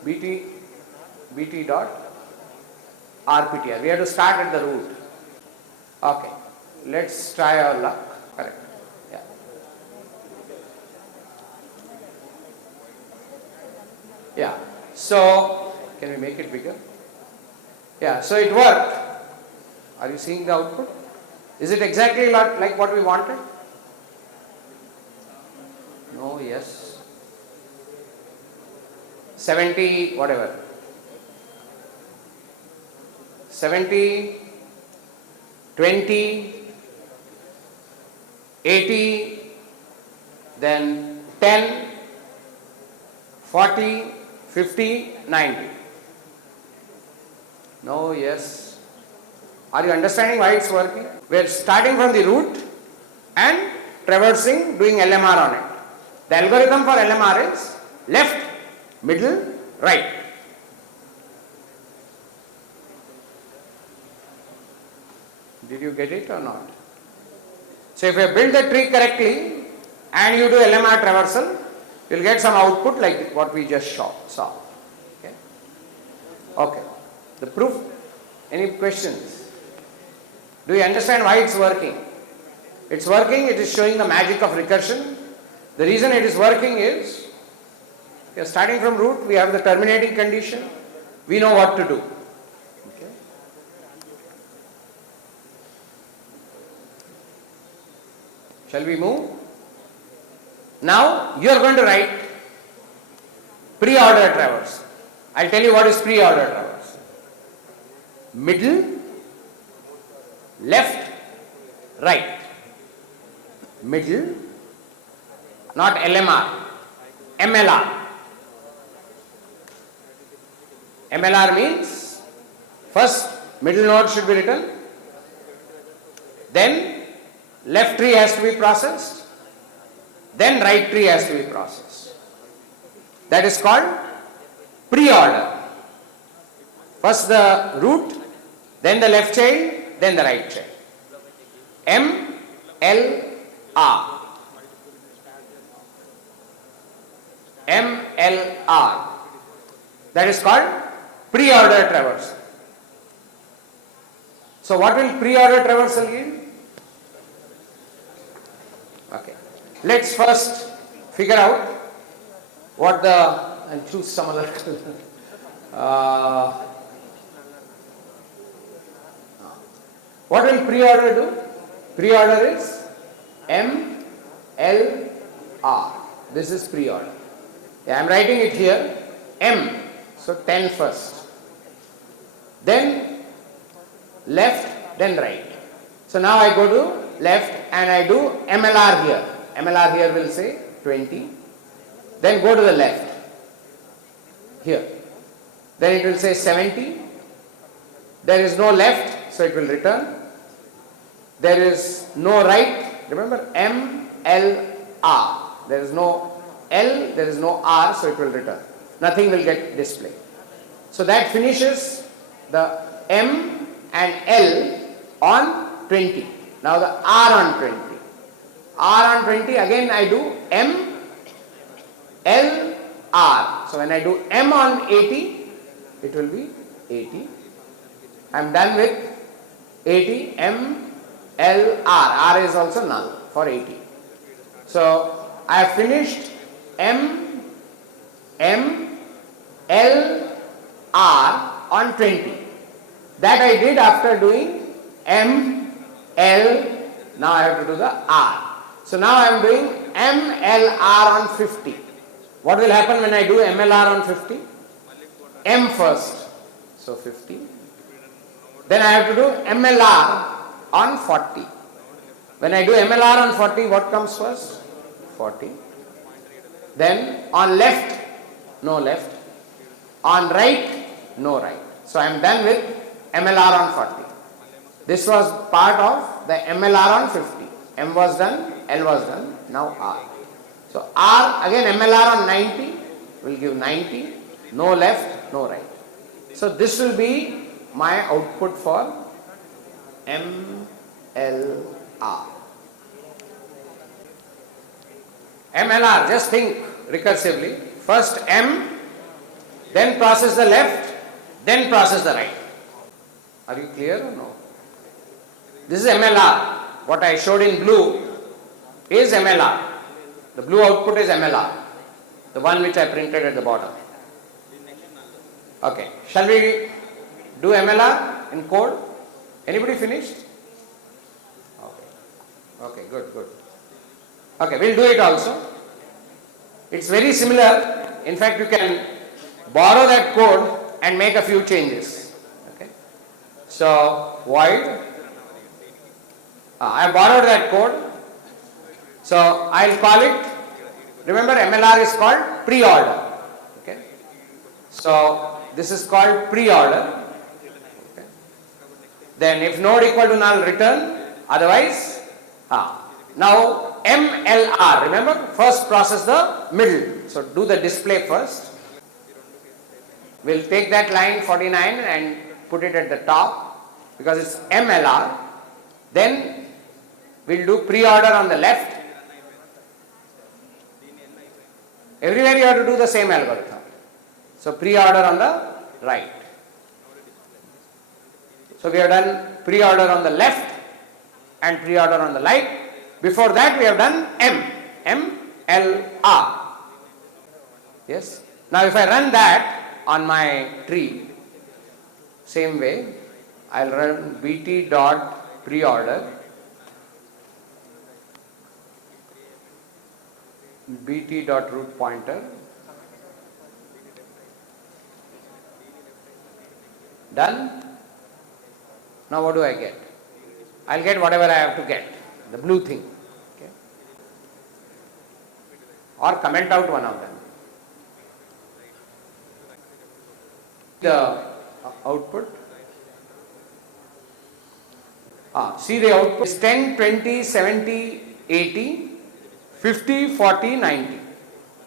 BT dot RPTR. We have to start at the root. Okay. Let's try our luck. Correct. Yeah. Yeah. So, can we make it bigger? Yeah. So it worked. Are you seeing the output? Is it exactly like what we wanted? No, yes. 70, whatever. 70, 20, 80, then 10, 40, 50, 90. No, yes. Are you understanding why it's working? We are starting from the root and traversing, doing LMR on it. The algorithm for LMR is left, middle, right. Did you get it or not? So if you build the tree correctly and you do LMR traversal, you will get some output like what we just saw. Okay. Okay. The proof. Any questions? Do you understand why it's working? It's working, it is showing the magic of recursion. The reason it is working is, we are starting from root, we have the terminating condition, we know what to do. Okay. Shall we move? Now, you are going to write pre-order traverse. I'll tell you what is pre-order traverse. Middle, left, right. Middle, not LMR, MLR. MLR means first middle node should be written, then left tree has to be processed, then right tree has to be processed. That is called pre-order. First the root, then the left child, then the right child. MLR. MLR. That is called pre-order traversal. So what will pre-order traversal give? Okay. Let's first figure out what the, and choose some other what will pre-order do? Pre-order is MLR. This is pre-order. Yeah, I am writing it here. M. So 10 first. Then left, then right. So now I go to left and I do MLR here. MLR here will say 20. Then go to the left. Here. Then it will say 70. There is no left, so it will return. There is no right. Remember MLR. There is no L, there is no R, so it will return. Nothing will get displayed. So that finishes the M and L on 20. Now the R on 20. R on 20, again I do M, L, R. So when I do M on 80, it will be 80. I am done with 80, M, L, R. R is also null for 80. So I have finished M, L, R on 20. That I did after doing M, L, now I have to do the R. So now I am doing M, L, R on 50. What will happen when I do M, L, R on 50? M first. So 50. Then I have to do M, L, R on 40. When I do M, L, R on 40, what comes first? 40. Then on left, no left. On right, no right. So I am done with MLR on 40. This was part of the MLR on 50. M was done, L was done, now R. So R, again MLR on 90, will give 90, no left, no right. So this will be my output for MLR. MLR, just think recursively. First M, then process the left, then process the right. Are you clear or no? This is MLR. What I showed in blue is MLR. The blue output is MLR. The one which I printed at the bottom. Okay. Shall we do MLR in code? Anybody finished? Okay. Okay, good. Okay, we'll do it also. It's very similar. In fact, you can borrow that code and make a few changes. Okay. So, void. I have borrowed that code. So, I'll call it, remember MLR is called pre-order. Okay. So, this is called pre-order. Okay. Then, if node equal to null, return. Otherwise, now MLR, remember, first process the middle. So, do the display first. We'll take that line 49 and put it at the top because it's MLR. Then we'll do pre-order on the left. Everywhere you have to do the same algorithm. So pre-order on the right. So we have done pre-order on the left and pre-order on the right. Before that we have done MLR. Yes. Now if I run that on my tree, same way, I'll run bt dot pre-order, bt dot root pointer, done. Now what do I get? I'll get whatever I have to get, the blue thing. Okay. Or comment out one of them. The output. See the output is 10, 20, 70, 80, 50, 40, 90.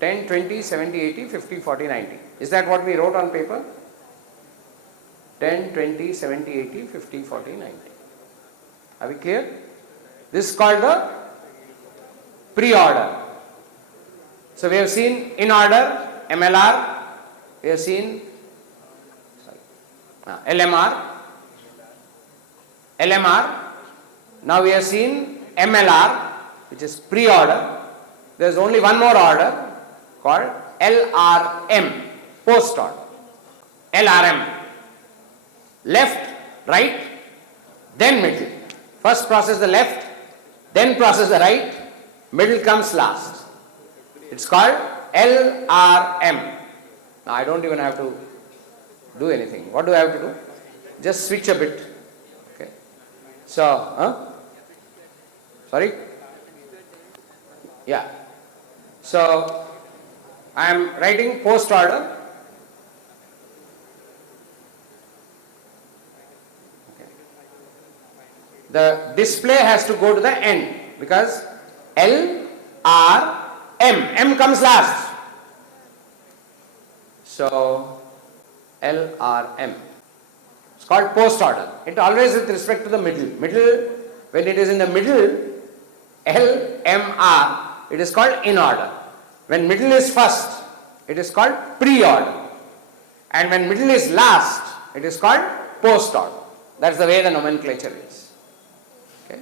10, 20, 70, 80, 50, 40, 90. Is that what we wrote on paper? 10, 20, 70, 80, 50, 40, 90. Are we clear? This is called the pre-order. So we have seen in order, MLR, we have seen LMR. Now we have seen MLR, which is pre-order. There is only one more order called LRM, post-order. LRM, left, right, then middle. First process the left, then process the right, middle comes last. It's called LRM. Now I don't even have to do anything. What do I have to do? Just switch a bit. Okay. So, Sorry? Yeah. So I am writing post order. The display has to go to the end because L, R, M. M comes last. So L, R, M. It's called post order. It always with respect to the middle. Middle, when it is in the middle, L, M, R, it is called in order. When middle is first, it is called pre-order. And when middle is last, it is called post order. That's the way the nomenclature is. Okay.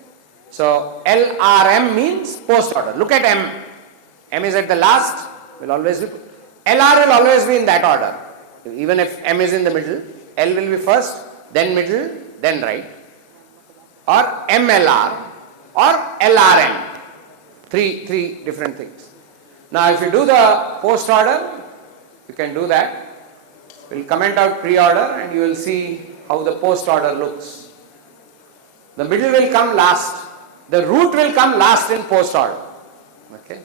So L, R, M means post order. Look at M. M is at the last, will always be. L, R will always be in that order. Even if M is in the middle, L will be first, then middle, then right. Or MLR or LRM. Three different things. Now if you do the post order, you can do that. We'll comment out pre-order and you will see how the post order looks. The middle will come last. The root will come last in post order. Okay.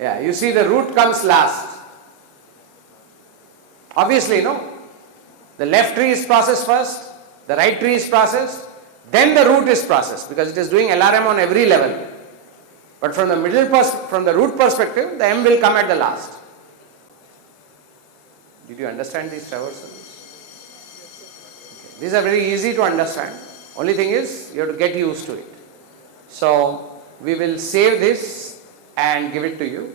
Yeah, you see the root comes last. Obviously, no. The left tree is processed first, the right tree is processed, then the root is processed because it is doing LRM on every level. But from the root perspective, the M will come at the last. Did you understand these traversals? Okay. These are very easy to understand. Only thing is, you have to get used to it. So, we will save this and give it to you.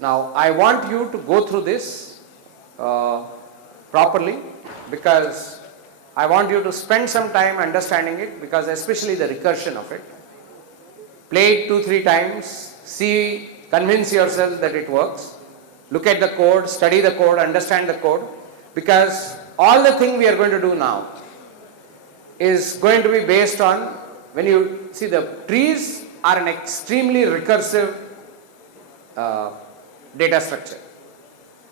Now, I want you to go through this properly because I want you to spend some time understanding it because especially the recursion of it. Play it 2-3 times, see, convince yourself that it works. Look at the code, study the code, understand the code because all the thing we are going to do now is going to be based on, when you see the trees are an extremely recursive data structure.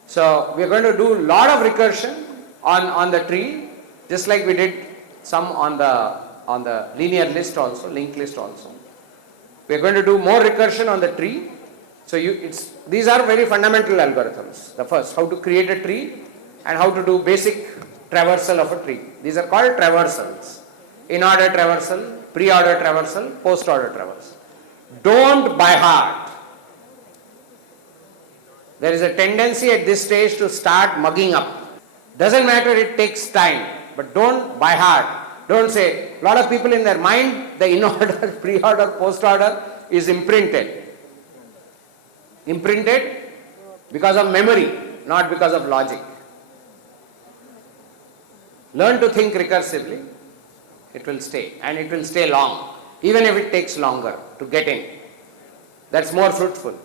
So we are going to do a lot of recursion on the tree, just like we did some on the linear list also, linked list also. We are going to do more recursion on the tree. So these are very fundamental algorithms. The first, how to create a tree and how to do basic traversal of a tree. These are called traversals. In-order traversal, pre-order traversal, post-order traversal. Don't by heart. There is a tendency at this stage to start mugging up. Doesn't matter, it takes time, but don't by heart. Don't say, a lot of people in their mind, the in-order, pre-order, post-order is imprinted. Imprinted because of memory, not because of logic. Learn to think recursively, it will stay, and it will stay long, even if it takes longer to get in. That's more fruitful.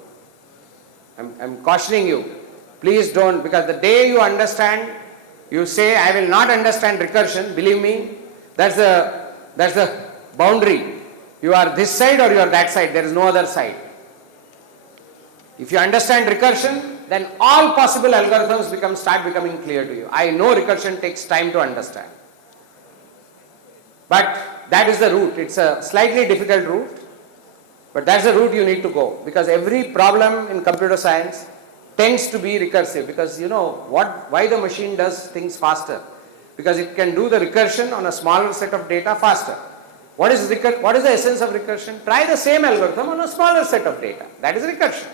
I'm cautioning you, please don't, because the day you understand, you say, I will not understand recursion, believe me, that's the boundary. You are this side or you are that side, there is no other side. If you understand recursion, then all possible algorithms start becoming clear to you. I know recursion takes time to understand. But that is the route. It's a slightly difficult route, but that's the route you need to go. Because every problem in computer science tends to be recursive. Because you know why the machine does things faster. Because it can do the recursion on a smaller set of data faster. What is the essence of recursion? Try the same algorithm on a smaller set of data. That is recursion.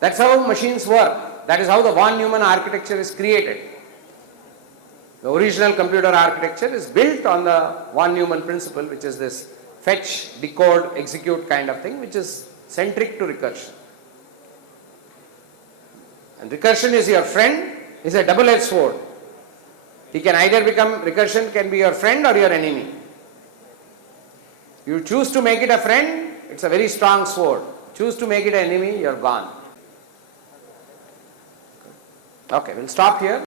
That's how machines work. That is how the von Neumann architecture is created. The original computer architecture is built on the von Neumann principle, which is this fetch, decode, execute kind of thing, which is centric to recursion. And recursion is your friend, is a double-edged sword. He can either recursion can be your friend or your enemy. You choose to make it a friend, it's a very strong sword. Choose to make it an enemy, you're gone. Okay, we'll stop here.